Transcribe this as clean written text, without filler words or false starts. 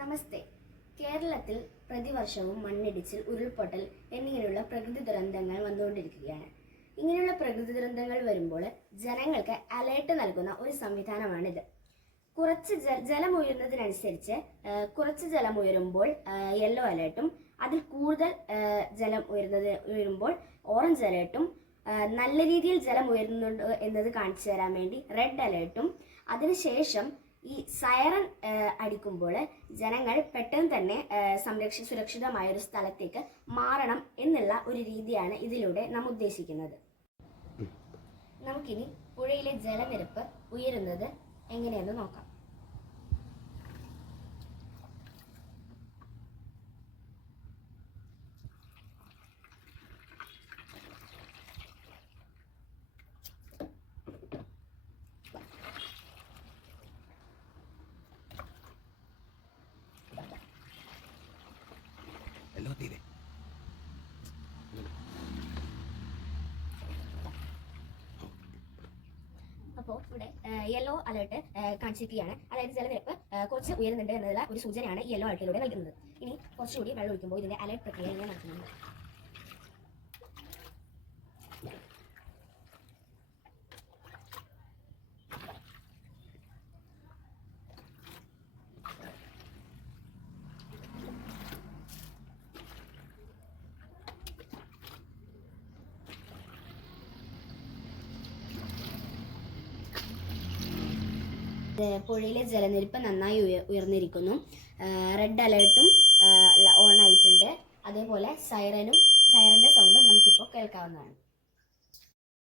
നമസ്തേ. കേരളത്തിൽ പ്രതിവർഷവും മണ്ണിടിച്ചിൽ, ഉരുൾപൊട്ടൽ എന്നിങ്ങനെയുള്ള പ്രകൃതി ദുരന്തങ്ങൾ വന്നുകൊണ്ടിരിക്കുകയാണ്. ഇങ്ങനെയുള്ള പ്രകൃതി ദുരന്തങ്ങൾ വരുമ്പോൾ ജനങ്ങൾക്ക് അലേർട്ട് നൽകുന്ന ഒരു സംവിധാനമാണിത്. കുറച്ച് ജലം ഉയരുന്നതിനനുസരിച്ച് കുറച്ച് ജലം ഉയരുമ്പോൾ യെല്ലോ അലേർട്ടും, അതിൽ കൂടുതൽ ജലം ഉയരുമ്പോൾ ഓറഞ്ച് അലേർട്ടും, നല്ല രീതിയിൽ ജലം ഉയരുന്നുണ്ട് എന്നത് കാണിച്ചു തരാൻ വേണ്ടി റെഡ് അലേർട്ടും, അതിനുശേഷം ഈ സൈറൺ അടിക്കുമ്പോൾ ജനങ്ങൾ പെട്ടെന്ന് തന്നെ സുരക്ഷിതമായ ഒരു സ്ഥലത്തേക്ക് മാറണം എന്നുള്ള ഒരു രീതിയാണ് ഇതിലൂടെ നാം ഉദ്ദേശിക്കുന്നത്. നമുക്കിനി പുഴയിലെ ജലനിരപ്പ് ഉയരുന്നത് എങ്ങനെയെന്ന് നോക്കാം. അപ്പോൾ ഇവിടെ യെല്ലോ അലേർട്ട് കാണിച്ചിരിക്കുകയാണ്. അതായത് ജലനിരപ്പ് കുറച്ച് ഉയരുന്നുണ്ട് എന്നുള്ള ഒരു സൂചനയാണ് ഈ യെല്ലോ അലേർട്ടിലൂടെ നൽകുന്നത്. ഇനി കുറച്ചുകൂടി വെള്ളം ഒഴിക്കുമ്പോൾ ഇതിന്റെ അലേർട്ട് പ്രക്രിയ എങ്ങനെ നടത്തുന്നത്? പുഴയിലെ ജലനിരപ്പ് നന്നായി ഉയർന്നിരിക്കുന്നു. റെഡ് അലേർട്ടും ഓൺ ആയിട്ടുണ്ട്. അതേപോലെ സൈറന്റെ സൗണ്ടും നമുക്കിപ്പോൾ കേൾക്കാവുന്നതാണ്.